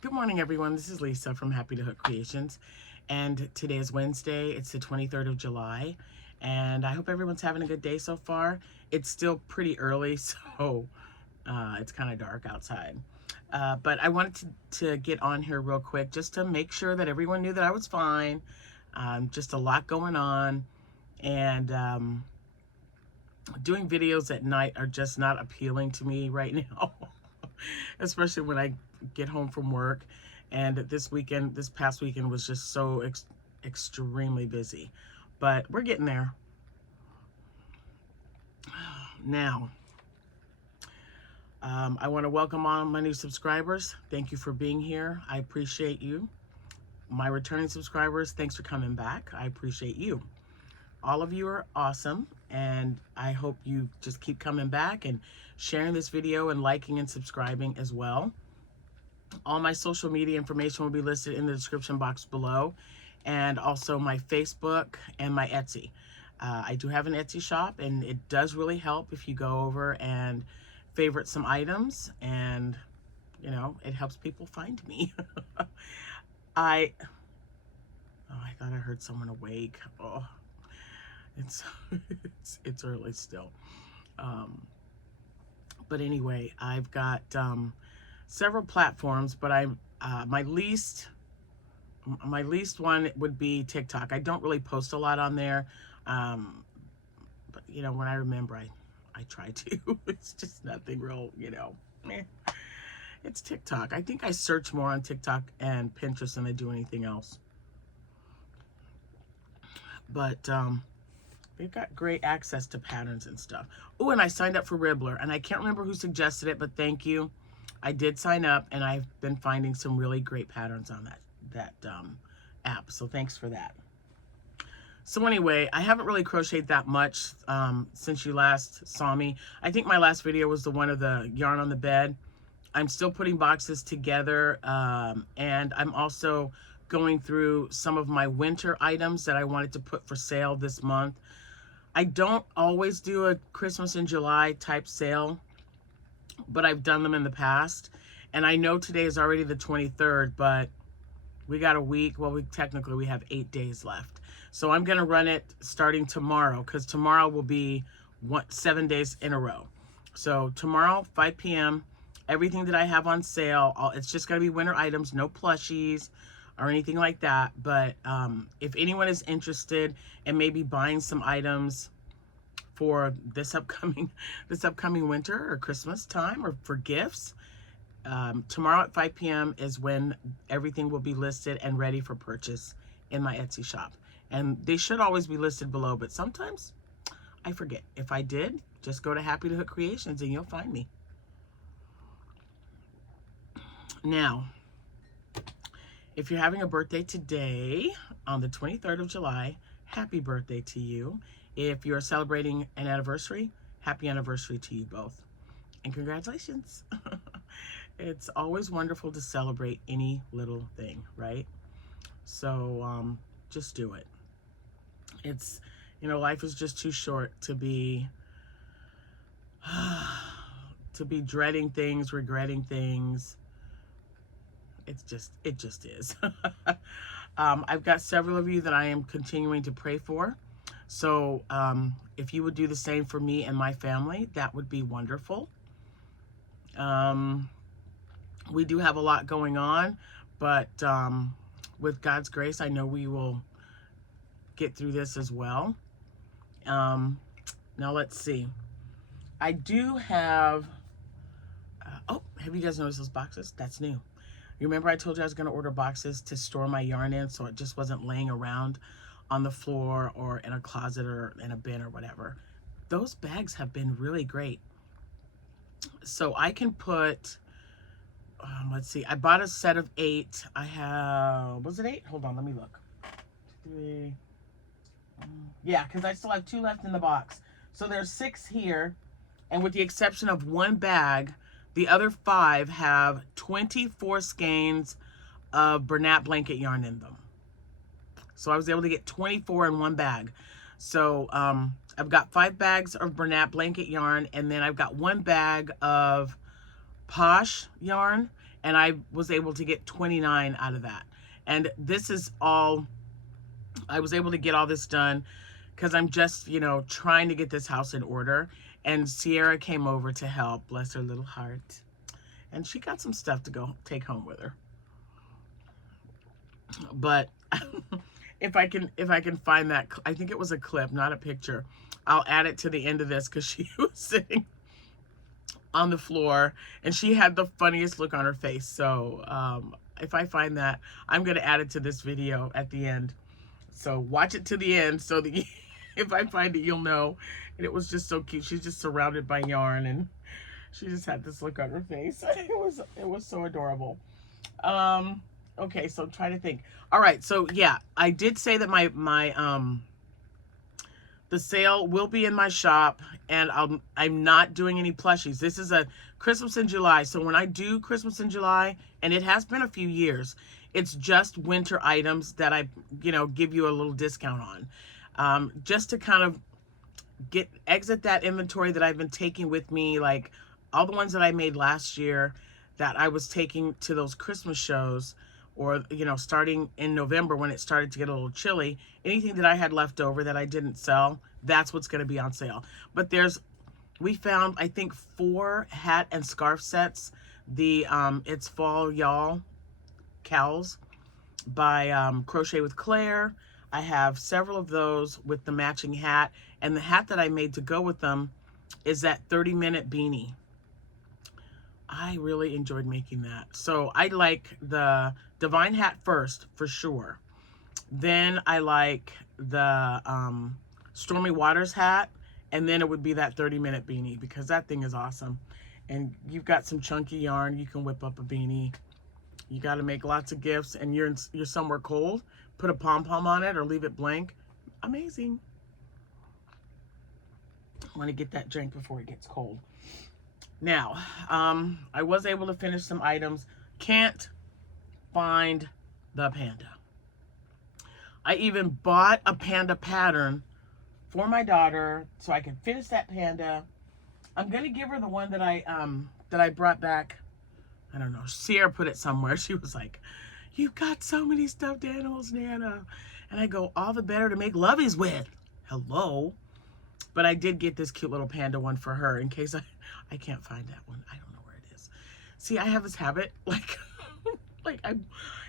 Good morning, everyone. This is Lisa from Happytohook Creations, and today is Wednesday. It's the 23rd of July, and I hope everyone's having a good day so far. It's still pretty early, so it's kind of dark outside. But I wanted to get on here real quick just to make sure that everyone knew that I was fine. Just a lot going on, and doing videos at night are just not appealing to me right now, especially when I get home from work. And this past weekend was just so extremely busy, but we're getting there. Now, I want to welcome all my new subscribers. Thank you for being here. I appreciate you. My returning subscribers, thanks for coming back. I appreciate you. All of you are awesome, and I hope you just keep coming back and sharing this video and liking and subscribing as well. All my social media information will be listed in the description box below, and also my Facebook and my Etsy. I do have an Etsy shop, and it does really help if you go over and favorite some items, and you know, it helps people find me. I thought I heard someone awake. Oh, it's it's early still. But anyway, I've got several platforms, but my least one would be TikTok. I don't really post a lot on there, but you know, when I remember, I try to. It's just nothing real, you know. It's TikTok. I think I search more on TikTok and Pinterest than I do anything else. But they've got great access to patterns and stuff. Oh, and I signed up for Ribbler, and I can't remember who suggested it, but thank you. I did sign up, and I've been finding some really great patterns on that app, so thanks for that. So anyway, I haven't really crocheted that much since you last saw me. I think my last video was the one of the yarn on the bed. I'm still putting boxes together, and I'm also going through some of my winter items that I wanted to put for sale this month. I don't always do a Christmas in July type sale, but I've done them in the past. And I know today is already the 23rd, but we got a week. Well, technically we have 8 days left. So I'm going to run it starting tomorrow, because tomorrow will be 7 days in a row. So tomorrow, 5 p.m., everything that I have on sale, it's just going to be winter items, no plushies or anything like that. But if anyone is interested in maybe buying some items for this upcoming winter or Christmas time, or for gifts, tomorrow at 5 p.m. is when everything will be listed and ready for purchase in my Etsy shop. And they should always be listed below, but sometimes I forget. If I did, just go to Happytohook Creations and you'll find me. Now, if you're having a birthday today, on the 23rd of July, happy birthday to you. If you're celebrating an anniversary, happy anniversary to you both. And congratulations. It's always wonderful to celebrate any little thing, right? So just do it. It's, you know, life is just too short to be dreading things, regretting things. It just is. I've got several of you that I am continuing to pray for. So if you would do the same for me and my family, that would be wonderful. We do have a lot going on, but with God's grace, I know we will get through this as well. Now let's see. I do have, oh, have you guys noticed those boxes? That's new. You remember I told you I was going to order boxes to store my yarn in, so it just wasn't laying around on the floor or in a closet or in a bin or whatever. Those bags have been really great. So I can put, let's see, I bought a set of 8. I have, was it 8? Hold on, let me look. 3, yeah, because I still have 2 left in the box. So there's 6 here, and with the exception of 1 bag, the other 5 have 24 skeins of Bernat blanket yarn in them. So I was able to get 24 in 1 bag. So I've got 5 bags of Bernat blanket yarn, and then I've got 1 bag of Posh yarn, and I was able to get 29 out of that. And this is all, I was able to get all this done because I'm just, you know, trying to get this house in order. And Sierra came over to help, bless her little heart. And she got some stuff to go take home with her. But if I can find that, I think it was a clip, not a picture. I'll add it to the end of this because she was sitting on the floor and she had the funniest look on her face. So if I find that, I'm going to add it to this video at the end. So watch it to the end so that if I find it, you'll know. And it was just so cute. She's just surrounded by yarn and she just had this look on her face. It was so adorable. Okay, so try to think. All right, so yeah, I did say that the sale will be in my shop, and I'm not doing any plushies. This is a Christmas in July. So when I do Christmas in July, and it has been a few years, it's just winter items that I, you know, give you a little discount on. Just to kind of exit that inventory that I've been taking with me, like all the ones that I made last year that I was taking to those Christmas shows, or, you know, starting in November when it started to get a little chilly, anything that I had left over that I didn't sell, that's what's going to be on sale. But we found, I think, 4 hat and scarf sets. It's Fall Y'all cowls by Crochet with Claire. I have several of those with the matching hat, and the hat that I made to go with them is that 30-minute beanie. I really enjoyed making that. So I like the Divine hat first, for sure. Then I like the Stormy Waters hat, and then it would be that 30-minute beanie, because that thing is awesome. And you've got some chunky yarn, you can whip up a beanie. You got to make lots of gifts, and you're somewhere cold, put a pom-pom on it or leave it blank. Amazing. I want to get that drink before it gets cold. Now, I was able to finish some items. Can't find the panda. I even bought a panda pattern for my daughter so I can finish that panda. I'm gonna give her the one that I brought back. I don't know. Sierra put it somewhere. She was like, "You've got so many stuffed animals, Nana." And I go, "All the better to make lovies with." Hello. But I did get this cute little panda one for her in case I can't find that one. I don't know where it is. See, I have this habit, like,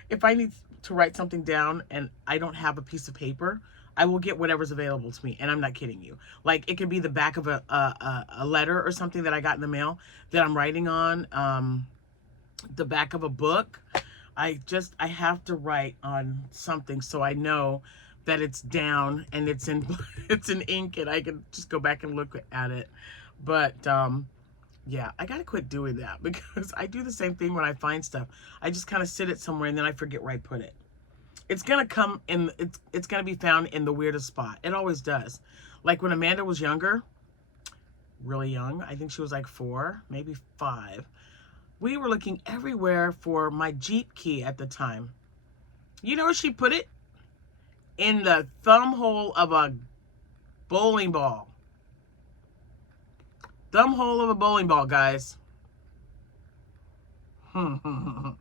if I need to write something down and I don't have a piece of paper, I will get whatever's available to me. And I'm not kidding you. Like, it could be the back of a letter or something that I got in the mail that I'm writing on, the back of a book. I have to write on something so I know that it's down and it's in ink and I can just go back and look at it. But yeah, I gotta quit doing that because I do the same thing when I find stuff. I just kind of sit it somewhere and then I forget where I put it. It's gonna come in, it's gonna be found in the weirdest spot. It always does. Like when Amanda was younger, really young, I think she was like 4, maybe 5. We were looking everywhere for my Jeep key at the time. You know where she put it? In the thumb hole of a bowling ball. Thumb hole of a bowling ball, guys. And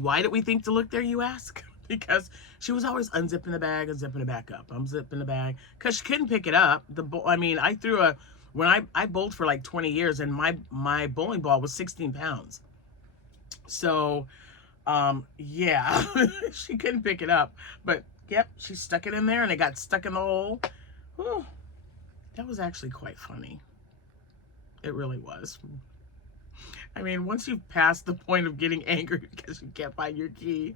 why did we think to look there, you ask? Because she was always unzipping the bag and zipping it back up. Unzipping the bag. Because she couldn't pick it up. I mean, I threw when I bowled for like 20 years and my bowling ball was 16 pounds. So, yeah, she couldn't pick it up. But, yep, she stuck it in there and it got stuck in the hole. Whew. That was actually quite funny. It really was. I mean, once you've passed the point of getting angry because you can't find your key,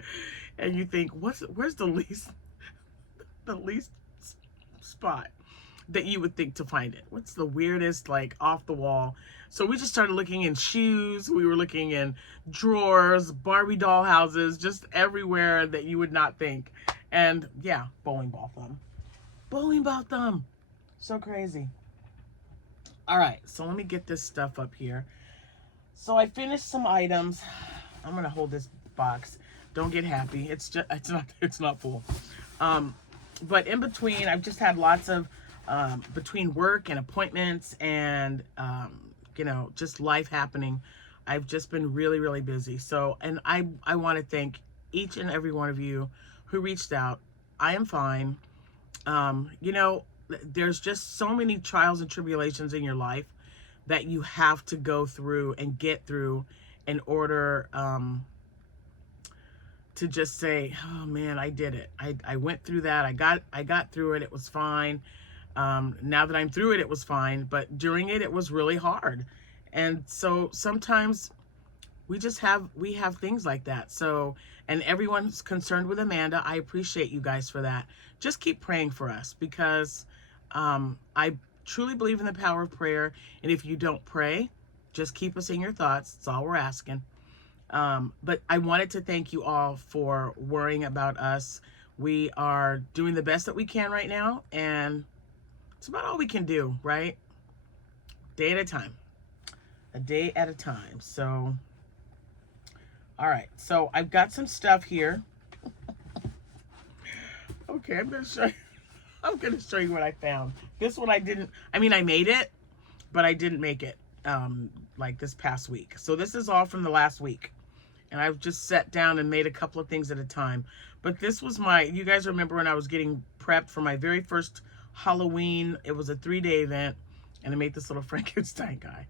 and you think, where's the least spot that you would think to find it? What's the weirdest, like, off the wall? So we just started looking in shoes. We were looking in drawers, Barbie doll houses, just everywhere that you would not think. And yeah, bowling ball thumb. Bowling ball thumb. So crazy. All right, so let me get this stuff up here. So I finished some items. I'm gonna hold this box. Don't get happy. It's not full. But in between, I've just had lots of between work and appointments and you know, just life happening. I've just been really, really busy. So, and I want to thank each and every one of you who reached out. I am fine. You know, there's just so many trials and tribulations in your life that you have to go through and get through in order to just say, oh man, I did it. I went through that. I got through it. It was fine. Now that I'm through it, it was fine. But during it, it was really hard. And so sometimes we have things like that. So, and everyone's concerned with Amanda. I appreciate you guys for that. Just keep praying for us, because I truly believe in the power of prayer. And if you don't pray, just keep us in your thoughts. That's all we're asking. But I wanted to thank you all for worrying about us. We are doing the best that we can right now, and it's about all we can do, right? Day at a time. A day at a time. So, all right. So I've got some stuff here. Okay, I'm gonna show you what I found. This one I made it, but I didn't make it like this past week. So this is all from the last week. And I've just sat down and made a couple of things at a time. But this was you guys remember when I was getting prepped for my very first Halloween. It was a 3-day event, and I made this little Frankenstein guy.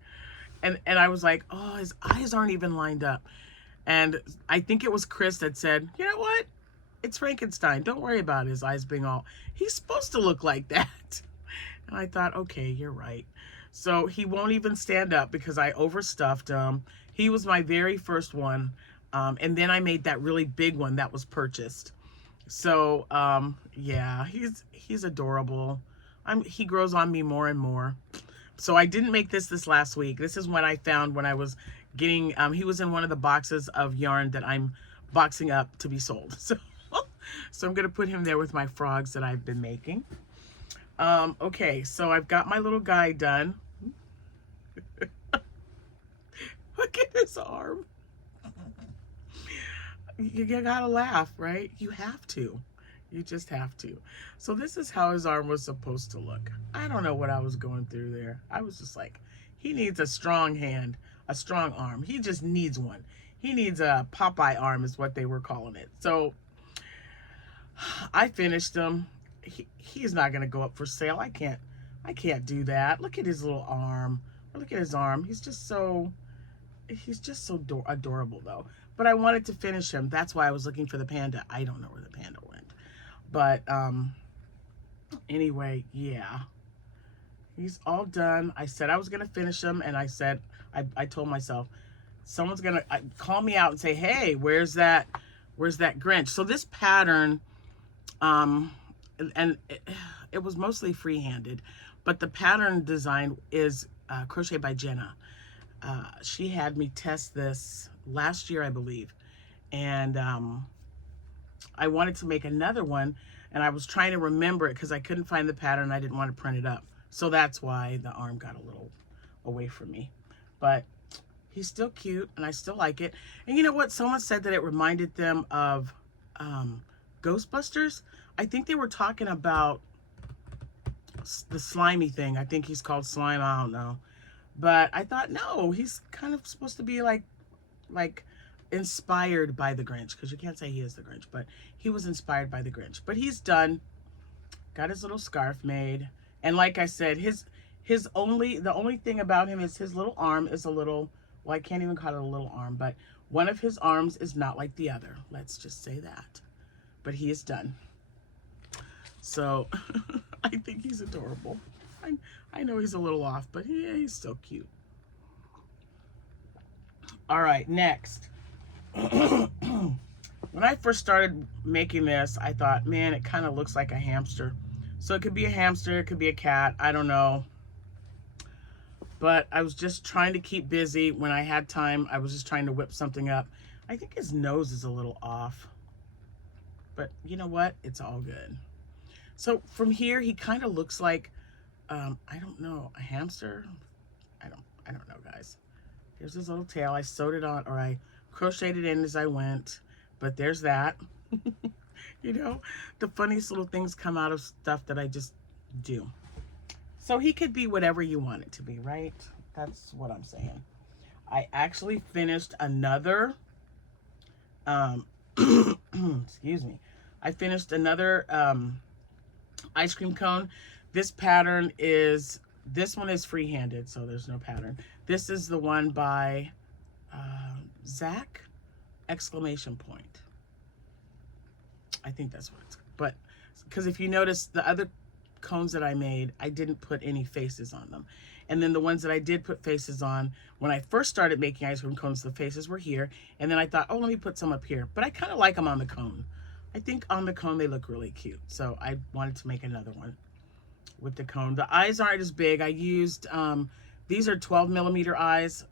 And I was like, oh, his eyes aren't even lined up. And I think it was Chris that said, you know what? It's Frankenstein. Don't worry about his eyes being all, he's supposed to look like that. And I thought, okay, you're right. So he won't even stand up because I overstuffed him. He was my very first one. And then I made that really big one that was purchased. So, yeah, he's adorable. He grows on me more and more. So I didn't make this last week. This is what I found when I was getting, he was in one of the boxes of yarn that I'm boxing up to be sold. So I'm going to put him there with my frogs that I've been making. Okay, so I've got my little guy done. Look at his arm. You gotta laugh, right? You have to. You just have to. So this is how his arm was supposed to look. I don't know what I was going through there. I was just like, he needs a strong hand, a strong arm. He just needs one. He needs a Popeye arm is what they were calling it. So I finished him. He's not gonna go up for sale. I can't do that. Look at his little arm. Look at his arm. He's just so adorable though. But I wanted to finish him. That's why I was looking for the panda. I don't know where the panda went. But anyway, yeah. He's all done. I said I was going to finish him, and I said, I told myself, someone's going to call me out and say, hey, where's that Grinch? So this pattern, and it was mostly free-handed, but the pattern design is Crochet by Jenna. She had me test this last year, I believe, and I wanted to make another one, and I was trying to remember it because I couldn't find the pattern. I didn't want to print it up, so that's why the arm got a little away from me. But he's still cute, and I still like it. And you know what? Someone said that it reminded them of Ghostbusters. I think they were talking about the slimy thing. I think he's called Slime. I don't know. But I thought, no, he's kind of supposed to be like inspired by the Grinch, because you can't say he is the Grinch, but he was inspired by the Grinch. But he's done. Got his little scarf made. And like I said, the only thing about him is his little arm is a little, well, I can't even call it a little arm, but one of his arms is not like the other. Let's just say that. But he is done. So I think he's adorable. I know he's a little off, but yeah, he's still cute. All right, next. When I first started making this, I thought, man, it kind of looks like a hamster. So it could be a hamster, it could be a cat, I don't know. But I was just trying to keep busy. When I had time, I was just trying to whip something up. I think his nose is a little off. But you know what? It's all good. So from here, he kind of looks like, I don't know, a hamster? I don't know, guys. Here's his little tail. I sewed it on, or I crocheted it in as I went. But there's that. You know, the funniest little things come out of stuff that I just do. So he could be whatever you want it to be, right? That's what I'm saying. I actually finished another, excuse me. I finished another ice cream cone. This one is free-handed, so there's no pattern. This is the one by Zach, exclamation point. I think that's what it's, but because if you notice the other cones that I made, I didn't put any faces on them. And then the ones that I did put faces on, when I first started making ice cream cones, the faces were here. And then I thought, oh, let me put some up here. But I kind of like them on the cone. I think on the cone, they look really cute. So I wanted to make another one with the cone. The eyes aren't as big. I used, these are 12 millimeter eyes.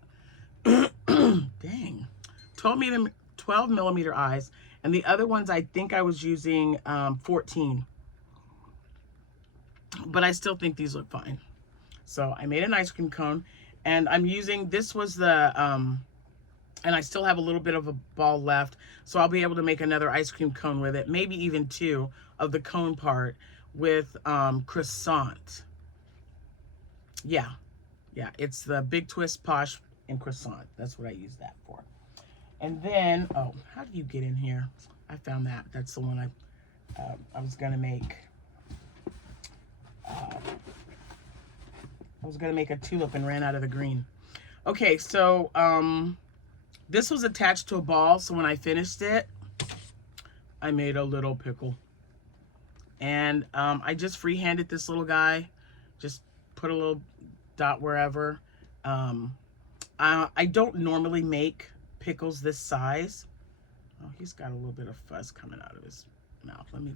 Dang. 12 millimeter eyes. And the other ones, I think I was using 14. But I still think these look fine. So I made an ice cream cone. And I'm using, this was the, and I still have a little bit of a ball left. So I'll be able to make another ice cream cone with it. Maybe even 2 of the cone part with croissant. Yeah. Yeah, it's the Big Twist Posh and croissant. That's what I use that for. And then, oh, how do you get in here? I found that. That's the one I was gonna make. I was gonna make a tulip and ran out of the green. Okay, so this was attached to a ball. So when I finished it, I made a little pickle, and I just free-handed this little guy. Just put a little dot wherever. I don't normally make pickles this size. Oh, he's got a little bit of fuzz coming out of his mouth. Let me,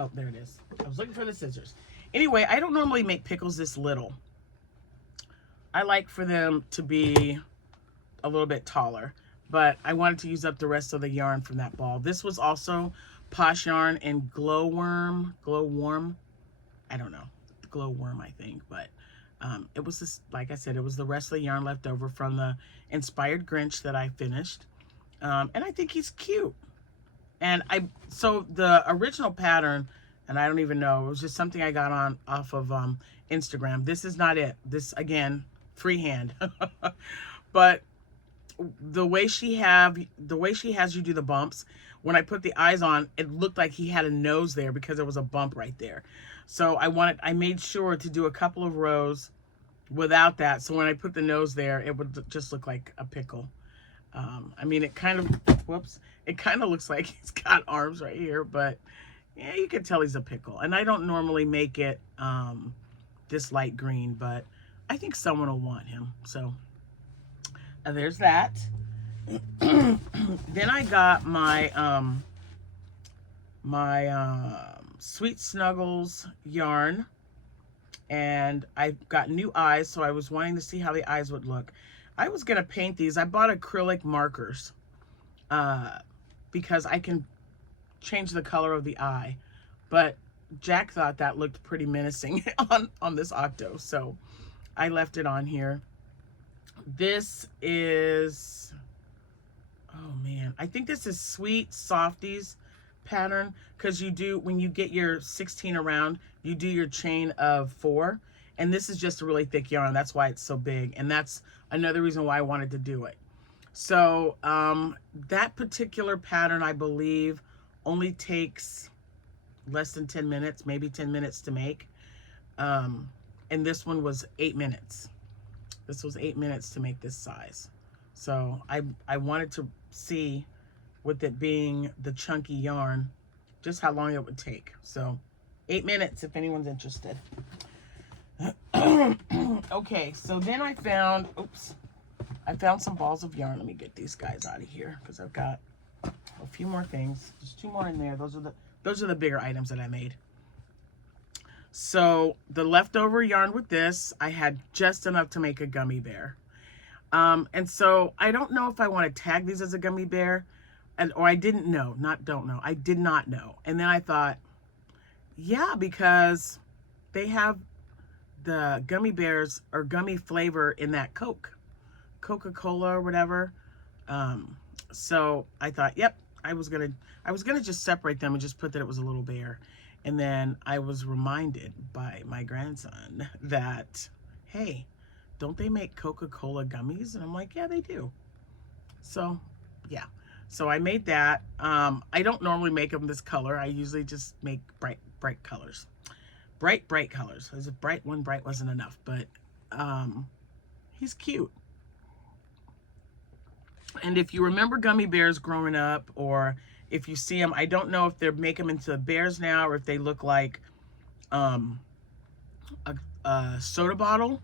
oh, there it is. I was looking for the scissors. Anyway, I don't normally make pickles this little. I like for them to be a little bit taller, but I wanted to use up the rest of the yarn from that ball. This was also Posh Yarn and Glowworm, I don't know, Glowworm, I think, but it was this, like I said, it was the rest of the yarn left over from the Inspired Grinch that I finished. And I think he's cute. And so the original pattern, and I don't even know, it was just something I got off of Instagram. This is not it. This, again, freehand. But the way she has you do the bumps, when I put the eyes on, it looked like he had a nose there because there was a bump right there. So I made sure to do a couple of rows without that. So when I put the nose there, it would just look like a pickle. I mean, it kind of, whoops, it kind of looks like he's got arms right here, but yeah, you can tell he's a pickle. And I don't normally make it this light green, but I think someone will want him. So there's that. Then I got my Sweet Snuggles yarn, and I got new eyes, so I was wanting to see how the eyes would look. I was gonna paint these. I bought acrylic markers because I can change the color of the eye, but Jack thought that looked pretty menacing on this octo, so I left it on here. This is, oh man, I think this is Sweet Softies pattern, because you do, when you get your 16 around, you do your chain of 4, and this is just a really thick yarn. That's why it's so big, and that's another reason why I wanted to do it. So that particular pattern, I believe, only takes less than 10 minutes, maybe 10 minutes to make, and this one was 8 minutes. This was 8 minutes to make this size. So I wanted to see, with it being the chunky yarn, just how long it would take. So 8 minutes if anyone's interested. Okay, so then I found some balls of yarn. Let me get these guys out of here because I've got a few more things. There's 2 more in there. Those are the bigger items that I made. So the leftover yarn with this, I had just enough to make a gummy bear. And so I don't know if I want to tag these as a gummy bear, or I didn't know, I did not know. And then I thought, yeah, because they have the gummy bears or gummy flavor in that Coca-Cola or whatever. So I thought, yep, I was gonna just separate them and just put that it was a little bear. And then I was reminded by my grandson that, hey, don't they make Coca-Cola gummies? And I'm like, yeah, they do. So, yeah. So I made that. I don't normally make them this color. I usually just make bright colors. Bright colors. As if one bright wasn't enough, but he's cute. And if you remember gummy bears growing up, or if you see them, I don't know if they're making them into bears now, or if they look like a soda bottle.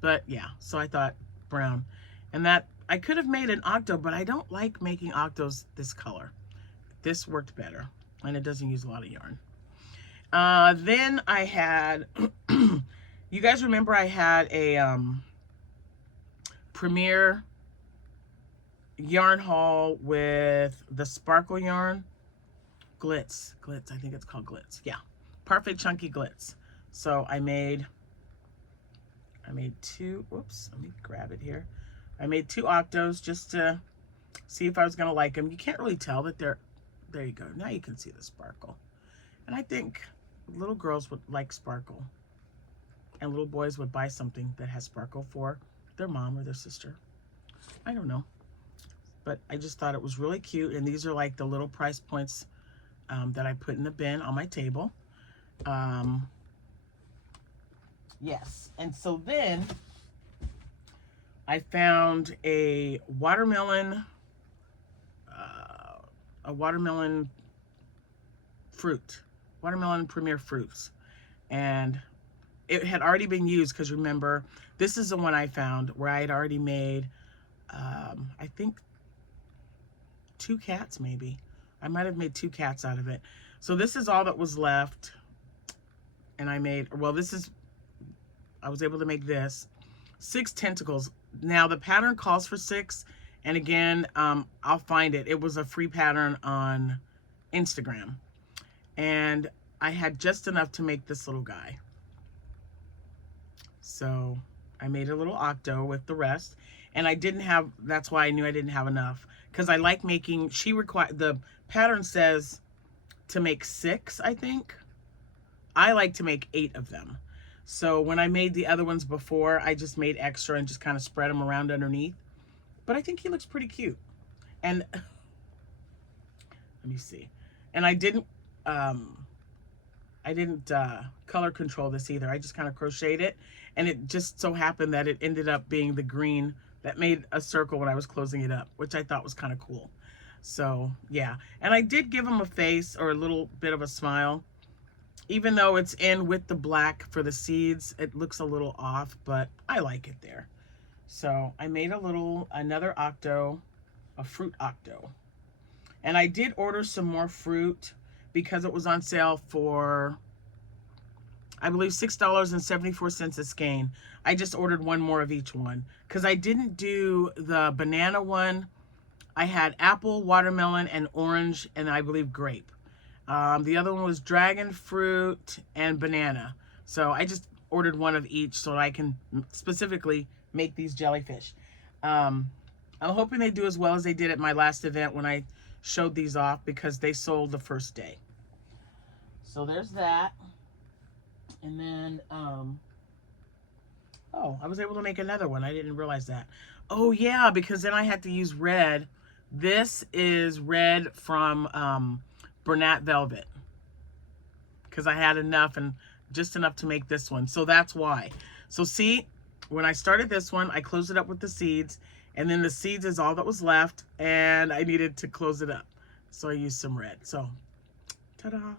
But yeah, so I thought brown. And that, I could have made an octo, but I don't like making octos this color. This worked better, and it doesn't use a lot of yarn. Then I had, you guys remember I had a Premier yarn haul with the sparkle yarn. Glitz, I think it's called Glitz. Yeah, perfect chunky glitz. So I made two, whoops, let me grab it here. I made 2 octos just to see if I was gonna like them. You can't really tell that they're, there you go. Now you can see the sparkle. And I think little girls would like sparkle, and little boys would buy something that has sparkle for their mom or their sister. I don't know, but I just thought it was really cute. And these are like the little price points that I put in the bin on my table. Yes, and so then I found a watermelon fruit, watermelon Premier fruits, and it had already been used, because remember, this is the one I found where I had already made I think 2 cats, maybe. I might have made 2 cats out of it. So this is all that was left, and I made, well, I was able to make this 6 tentacles. Now the pattern calls for 6, and again, I'll find it. It was a free pattern on Instagram, and I had just enough to make this little guy. So I made a little octo with the rest, and I didn't have, that's why I knew I didn't have enough, because I like making, the pattern says to make 6, I think. I like to make 8 of them. So when I made the other ones before, I just made extra and just kind of spread them around underneath. But I think he looks pretty cute. And let me see. And I didn't color control this either. I just kind of crocheted it, and it just so happened that it ended up being the green that made a circle when I was closing it up, which I thought was kind of cool. So yeah, and I did give him a face, or a little bit of a smile. Even though it's in with the black for the seeds, it looks a little off, but I like it there. So I made another octo, a fruit octo. And I did order some more fruit because it was on sale for, I believe, $6.74 a skein. I just ordered one more of each one because I didn't do the banana one. I had apple, watermelon, and orange, and I believe grape. The other one was dragon fruit and banana. So I just ordered one of each so I can specifically make these jellyfish. I'm hoping they do as well as they did at my last event when I showed these off, because they sold the first day. So there's that. And then, oh, I was able to make another one. I didn't realize that. Oh yeah, because then I had to use red. This is red from Bernat Velvet, because I had enough, and just enough to make this one. So that's why. So see, when I started this one, I closed it up with the seeds, and then the seeds is all that was left, and I needed to close it up. So I used some red. So, ta-da.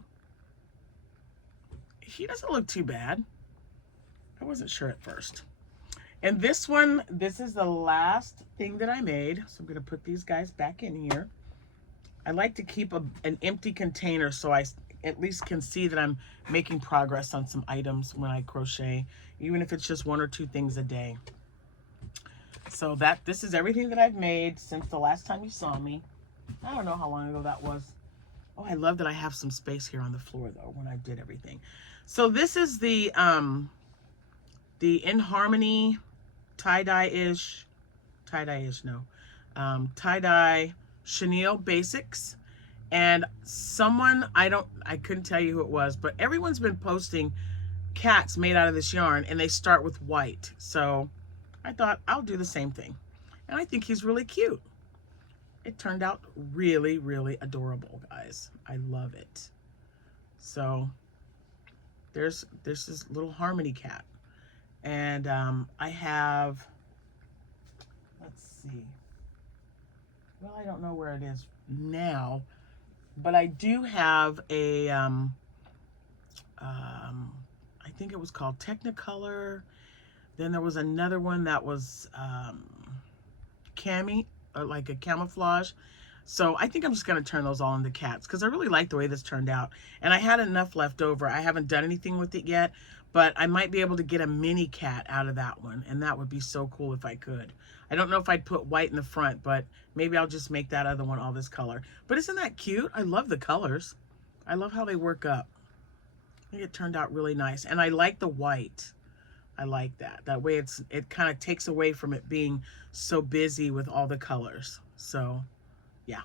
He doesn't look too bad. I wasn't sure at first. And this one, this is the last thing that I made. So I'm going to put these guys back in here. I like to keep an empty container so I at least can see that I'm making progress on some items when I crochet, even if it's just 1 or 2 things a day. So this is everything that I've made since the last time you saw me. I don't know how long ago that was. Oh, I love that I have some space here on the floor though when I did everything. So this is the In Harmony tie-dye chenille basics. And someone, I couldn't tell you who it was, but everyone's been posting cats made out of this yarn, and they start with white. So I thought I'll do the same thing. And I think he's really cute. It turned out really, really adorable, guys. I love it. So there's this little Harmony cat. And I have, let's see. Well, I don't know where it is now, but I do have a, I think it was called Technicolor. Then there was another one that was cami, or like a camouflage. So I think I'm just going to turn those all into cats because I really like the way this turned out. And I had enough left over. I haven't done anything with it yet, but I might be able to get a mini cat out of that one. And that would be so cool if I could. I don't know if I'd put white in the front, but maybe I'll just make that other one all this color. But isn't that cute? I love the colors. I love how they work up. I think it turned out really nice. And I like the white. I like that. That way it kind of takes away from it being so busy with all the colors. So yeah.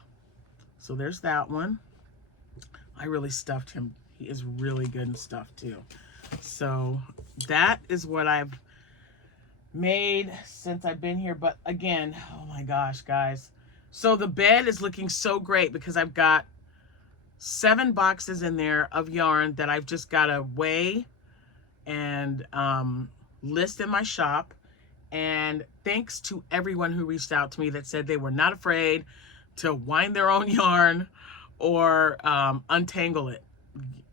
So there's that one. I really stuffed him. He is really good and stuffed too. So that is what I've made since I've been here. But again, oh my gosh, guys. So the bed is looking so great because I've got 7 boxes in there of yarn that I've just got to weigh and list in my shop. And thanks to everyone who reached out to me that said they were not afraid to wind their own yarn or untangle it.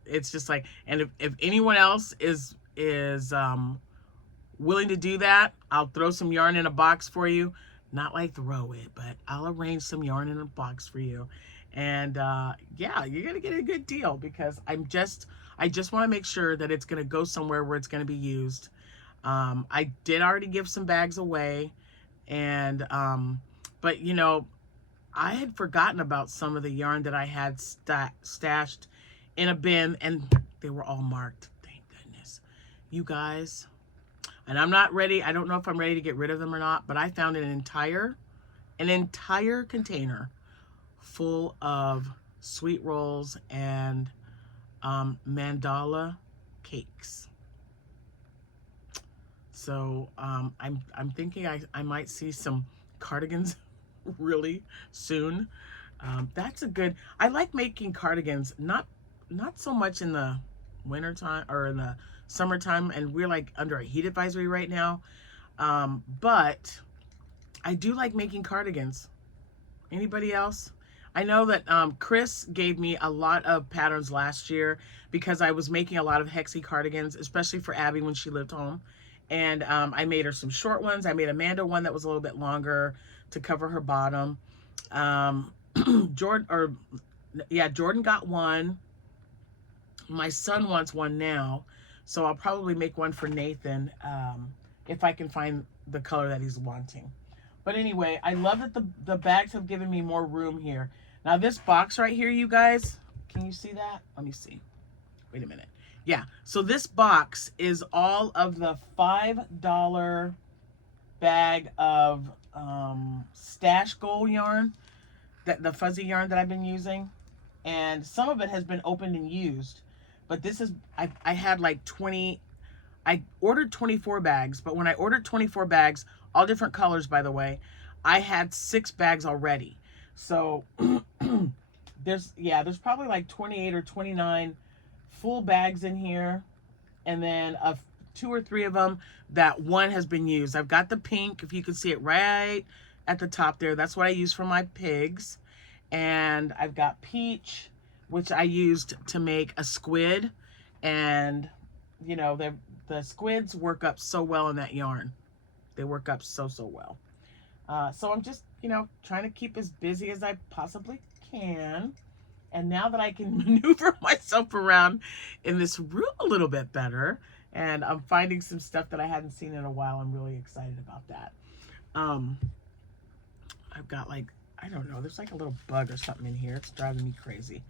It's just like, and if anyone else is willing to do that, I'll throw some yarn in a box for you. Not like throw it, but I'll arrange some yarn in a box for you. And yeah, you're gonna get a good deal because I just want to make sure that it's gonna go somewhere where it's gonna be used. I did already give some bags away, and but you know, I had forgotten about some of the yarn that I had stashed in a bin, and they were all marked. Thank goodness, you guys. And I'm not ready. I don't know if I'm ready to get rid of them or not, but I found an entire container full of sweet rolls and mandala cakes. So I'm thinking I might see some cardigans really soon. That's a good, I like making cardigans, not so much in the winter time or in the summertime, and we're like under a heat advisory right now. But I do like making cardigans. Anybody else? I know that Chris gave me a lot of patterns last year because I was making a lot of hexie cardigans, especially for Abby when she lived home. And I made her some short ones. I made Amanda one that was a little bit longer to cover her bottom. Jordan got one. My son wants one now, so I'll probably make one for Nathan if I can find the color that he's wanting. But anyway, I love that the bags have given me more room here. Now this box right here, you guys, can you see that? Let me see. Wait a minute. Yeah, so this box is all of the $5 bag of stash gold yarn, the fuzzy yarn that I've been using. And some of it has been opened and used. But this is, I had like 20, I ordered 24 bags. But when I ordered 24 bags, all different colors, by the way, I had 6 bags already. So there's probably like 28 or 29 full bags in here, and then 2 or 3 of them that one has been used. I've got the pink, if you can see it right at the top there, that's what I use for my pigs. And I've got peach, which I used to make a squid, and you know, the squids work up so well in that yarn. They work up so well. So I'm just, you know, trying to keep as busy as I possibly can. And now that I can maneuver myself around in this room a little bit better, and I'm finding some stuff that I hadn't seen in a while, I'm really excited about that. I've got like, I don't know, there's like a little bug or something in here. It's driving me crazy.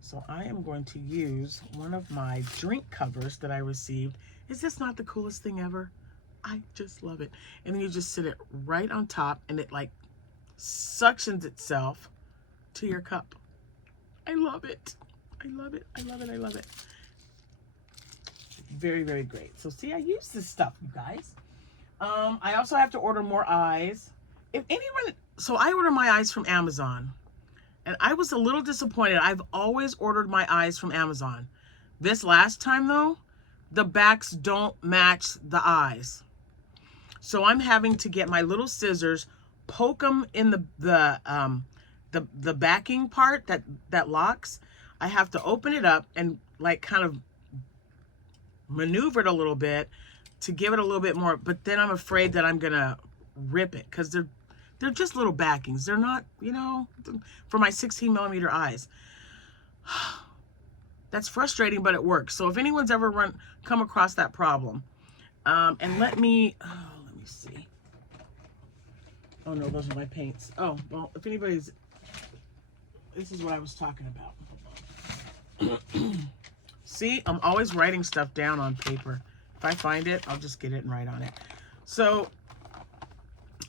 So I am going to use one of my drink covers that I received. Is this not the coolest thing ever? I just love it. And then you just sit it right on top, and it like suctions itself to your cup. I love it. I love it. I love it. I love it. Very, very great. So see, I use this stuff, you guys. I also have to order more eyes. If anyone, so I order my eyes from Amazon, and I was a little disappointed. I've always ordered my eyes from Amazon. This last time though, the backs don't match the eyes. So I'm having to get my little scissors, poke them in the backing part that locks. I have to open it up and like kind of maneuver it a little bit to give it a little bit more, but then I'm afraid that I'm gonna rip it because they're just little backings. They're not, you know, for my 16mm eyes. That's frustrating, but it works. So if anyone's ever come across that problem, and let me see. Oh no, those are my paints. Oh, well, if anybody's, this is what I was talking about. See, I'm always writing stuff down on paper. If I find it, I'll just get it and write on it. So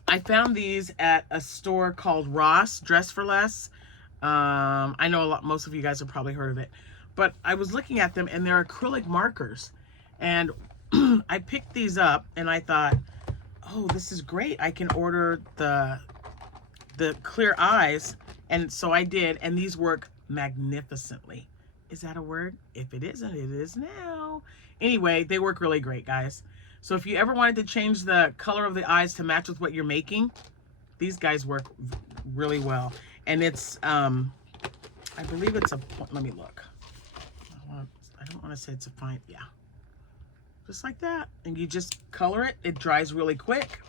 I found these at a store called Ross, Dress for Less. I know most of you guys have probably heard of it, but I was looking at them and they're acrylic markers. And I picked these up and I thought, oh, this is great. I can order the clear eyes. And so I did, and these work magnificently. Is that a word? If it isn't, it is now. Anyway, they work really great, guys. So if you ever wanted to change the color of the eyes to match with what you're making, these guys work really well. And it's, I believe it's a, let me look. I don't want to say it's a fine, yeah. Just like that. And you just color it. It dries really quick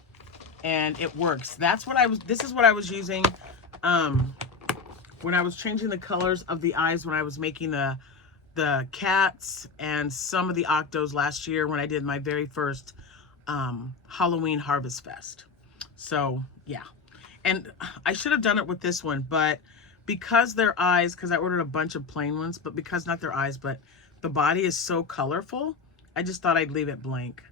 and it works. That's what this is what I was using when I was changing the colors of the eyes when I was making the cats and some of the octos last year when I did my very first Halloween Harvest Fest. So yeah, and I should have done it with this one, but because their eyes, because I ordered a bunch of plain ones, but because not their eyes, but the body is so colorful, I just thought I'd leave it blank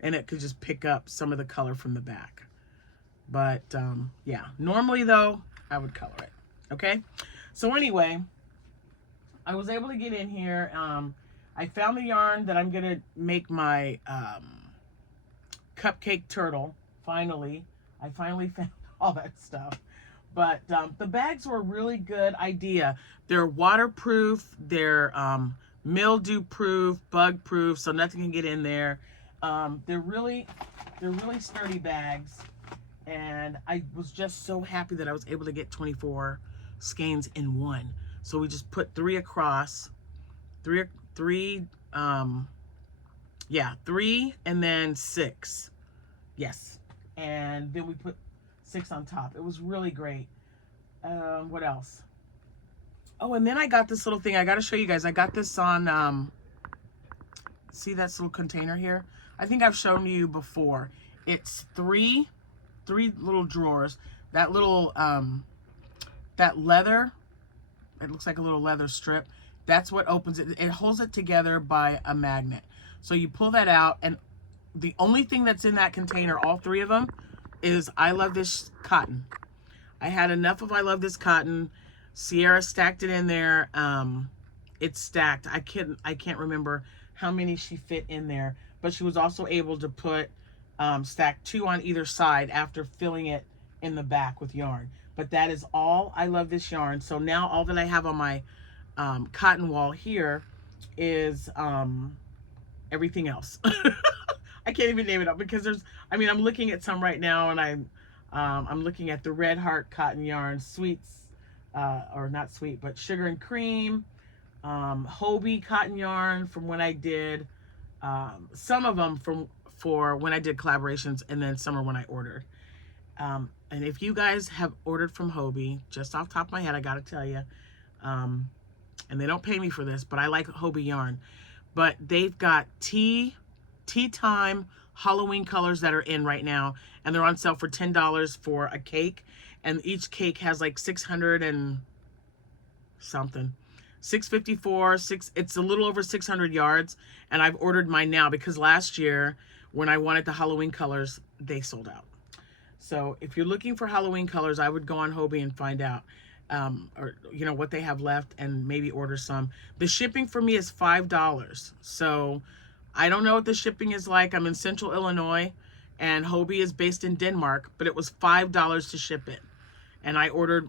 and it could just pick up some of the color from the back. But yeah, normally though, I would color it. Okay, so anyway, I was able to get in here. I found the yarn that I'm gonna make my cupcake turtle. Finally, I finally found all that stuff. But the bags were a really good idea. They're waterproof. They're mildew proof, bug proof, so nothing can get in there. They're really sturdy bags. And I was just so happy that I was able to get 24 skeins in one. So we just put 3 across, three, and then 6. Yes. And then we put 6 on top. It was really great. What else? Oh, and then I got this little thing. I got to show you guys. I got this on, see that little container here? I think I've shown you before. It's 3 little drawers. That little, that leather, it looks like a little leather strip. That's what opens it. It holds it together by a magnet. So you pull that out, and the only thing that's in that container, all 3 of them, is I Love This Cotton. I had enough of I Love This Cotton. Sierra stacked it in there. It's stacked. I can't remember how many she fit in there, but she was also able to put stack 2 on either side after filling it in the back with yarn. But that is all I Love This yarn. So now all that I have on my cotton wall here is everything else. I can't even name it up because I'm looking at some right now, and I'm looking at the Red Heart cotton yarn, sweets, or not sweet, but sugar and cream, Hobie cotton yarn from when I did, some of them for when I did collaborations, and then some are when I ordered. And if you guys have ordered from Hobie, just off the top of my head, I gotta tell you, and they don't pay me for this, but I like Hobie yarn. But they've got tea time Halloween colors that are in right now, and they're on sale for $10 for a cake, and each cake has like 600 and something, 654, it's a little over 600 yards, and I've ordered mine now because last year when I wanted the Halloween colors, they sold out. So if you're looking for Halloween colors, I would go on Hobie and find out, or what they have left, and maybe order some. The shipping for me is $5. So I don't know what the shipping is like. I'm in Central Illinois, And Hobie is based in Denmark, but it was $5 to ship it. And I ordered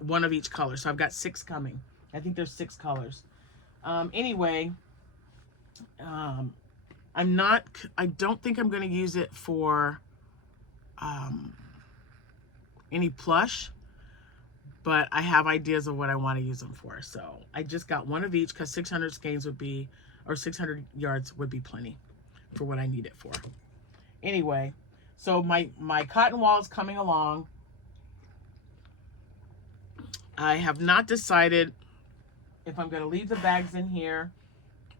one of each color. So I've got 6 coming. I think there's 6 colors. Anyway, I don't think I'm going to use it for any plush, but I have ideas of what I want to use them for. So I just got one of each because 600 skeins would be, or 600 yards would be plenty for what I need it for. Anyway, so my cotton wall is coming along. I have not decided if I'm going to leave the bags in here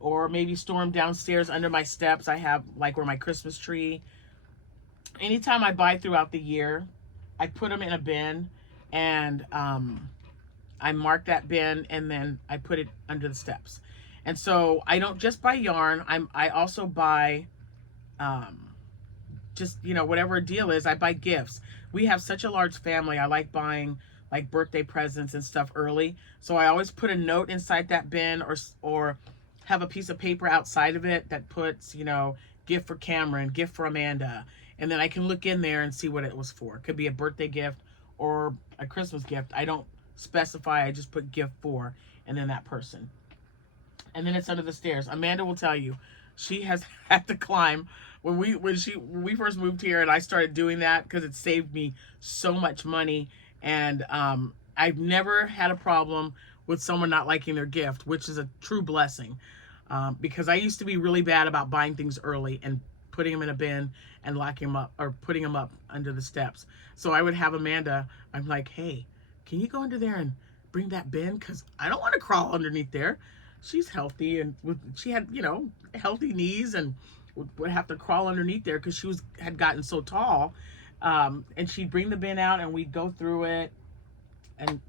or maybe store them downstairs under my steps. I have like where my Christmas tree. Anytime I buy throughout the year, I put them in a bin and I mark that bin and then I put it under the steps. And so I don't just buy yarn. I also buy just, you know, whatever a deal is. I buy gifts. We have such a large family. I like buying like birthday presents and stuff early. So I always put a note inside that bin or have a piece of paper outside of it that puts, you know, gift for Cameron, gift for Amanda. And then I can look in there and see what it was for. It could be a birthday gift or a Christmas gift. I don't specify. I just put gift for and then that person. And then it's under the stairs. Amanda will tell you, she has had to climb when we first moved here, and I started doing that because it saved me so much money. And I've never had a problem with someone not liking their gift, which is a true blessing. Because I used to be really bad about buying things early and putting them in a bin and locking them up or putting them up under the steps. So I would have Amanda, I'm like, hey, can you go under there and bring that bin? Because I don't want to crawl underneath there. She's healthy and she had, you know, healthy knees and would have to crawl underneath there because she had gotten so tall. And she'd bring the bin out and we'd go through it. And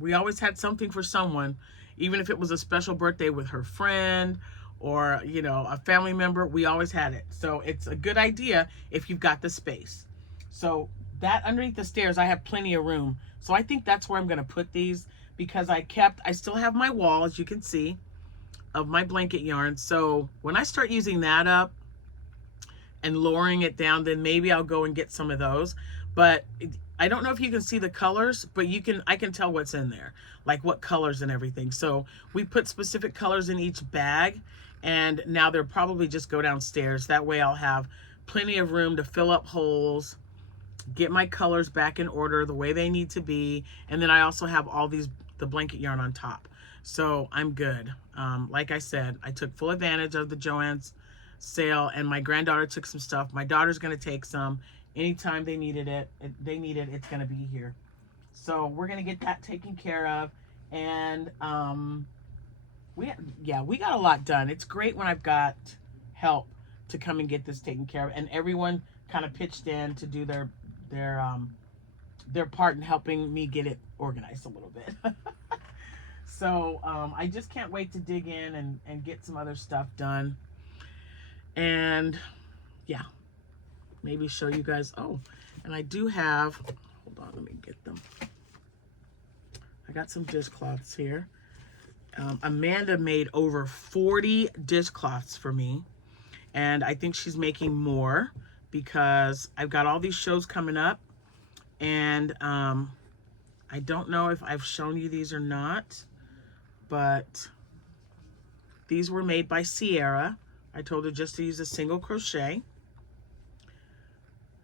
we always had something for someone, even if it was a special birthday with her friend or, you know, a family member, we always had it. So it's a good idea if you've got the space. So that underneath the stairs, I have plenty of room. So I think that's where I'm going to put these because I still have my wall, as you can see, of my blanket yarn. So when I start using that up and lowering it down, then maybe I'll go and get some of those. But I don't know if you can see the colors, but I can tell what's in there, like what colors and everything. So we put specific colors in each bag, and now they'll probably just go downstairs. That way I'll have plenty of room to fill up holes, get my colors back in order the way they need to be, and then I also have all the blanket yarn on top. So I'm good. Like I said, I took full advantage of the Joann's sale, and my granddaughter took some stuff. My daughter's going to take some. Anytime they need it, it's going to be here. So we're going to get that taken care of. And we got a lot done. It's great when I've got help to come and get this taken care of. And everyone kind of pitched in to do their part in helping me get it organized a little bit. So I just can't wait to dig in and get some other stuff done. And yeah, maybe show you guys. Oh, and I do have, hold on, let me get them. I got some dishcloths here. Amanda made over 40 dishcloths for me. And I think she's making more because I've got all these shows coming up. And I don't know if I've shown you these or not, but these were made by Sierra. I told her just to use a single crochet.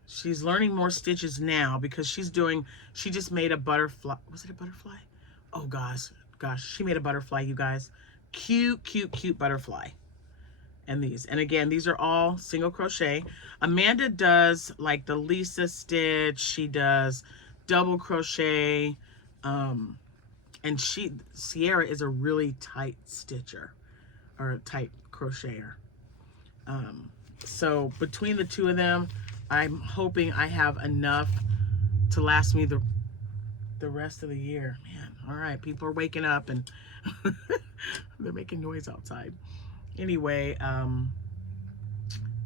She's learning more stitches now because she just made a butterfly. Was it a butterfly? Oh gosh, she made a butterfly, you guys. Cute, cute, cute butterfly. And these, and again, these are all single crochet. Amanda does like the Lisa stitch. She does double crochet. And Sierra is a really tight stitcher or a tight crocheter. So between the two of them, I'm hoping I have enough to last me the rest of the year. Man, all right, people are waking up and they're making noise outside. Anyway,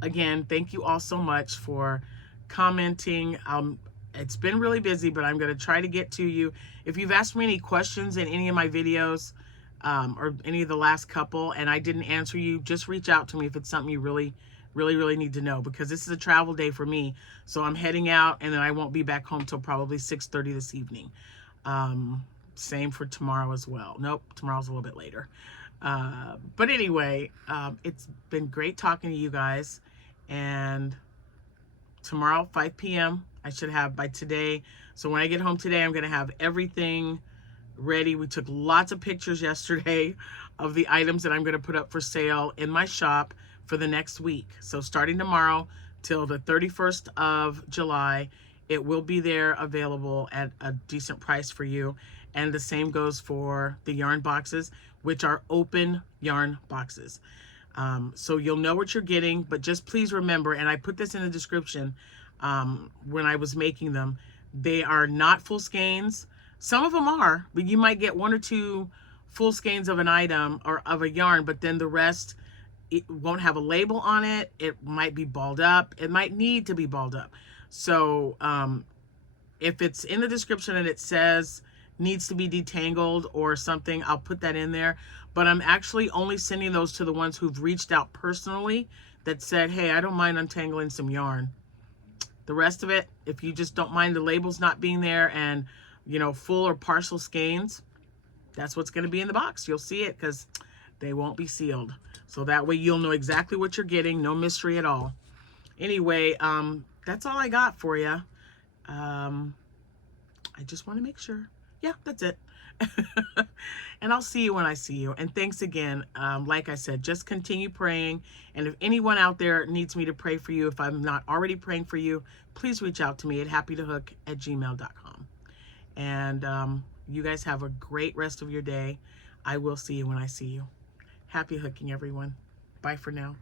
again, thank you all so much for commenting. It's been really busy, but I'm going to try to get to you. If you've asked me any questions in any of my videos or any of the last couple and I didn't answer you, just reach out to me if it's something you really, Really, really need to know, because this is a travel day for me. So I'm heading out, and then I won't be back home till probably 6:30 this evening. Same for tomorrow as well. Nope, tomorrow's a little bit later. But anyway, it's been great talking to you guys. And tomorrow, 5 p.m., I should have by today. So when I get home today, I'm going to have everything ready. We took lots of pictures yesterday of the items that I'm going to put up for sale in my shop for the next week. So starting tomorrow till the 31st of July, it will be there available at a decent price for you. And the same goes for the yarn boxes, which are open yarn boxes. So you'll know what you're getting, but just please remember, and I put this in the description when I was making them, they are not full skeins. Some of them are, but you might get 1 or 2 full skeins of an item or of a yarn, but then the rest, it won't have a label on it. It might be balled up. It might need to be balled up. So if it's in the description and it says needs to be detangled or something, I'll put that in there. But I'm actually only sending those to the ones who've reached out personally that said, hey, I don't mind untangling some yarn. The rest of it, if you just don't mind the labels not being there and, you know, full or partial skeins, that's what's going to be in the box. You'll see it because they won't be sealed. So that way you'll know exactly what you're getting. No mystery at all. Anyway, that's all I got for you. I just want to make sure. Yeah, that's it. And I'll see you when I see you. And thanks again. Like I said, just continue praying. And if anyone out there needs me to pray for you, if I'm not already praying for you, please reach out to me at happytohook@gmail.com. And you guys have a great rest of your day. I will see you when I see you. Happy hooking, everyone. Bye for now.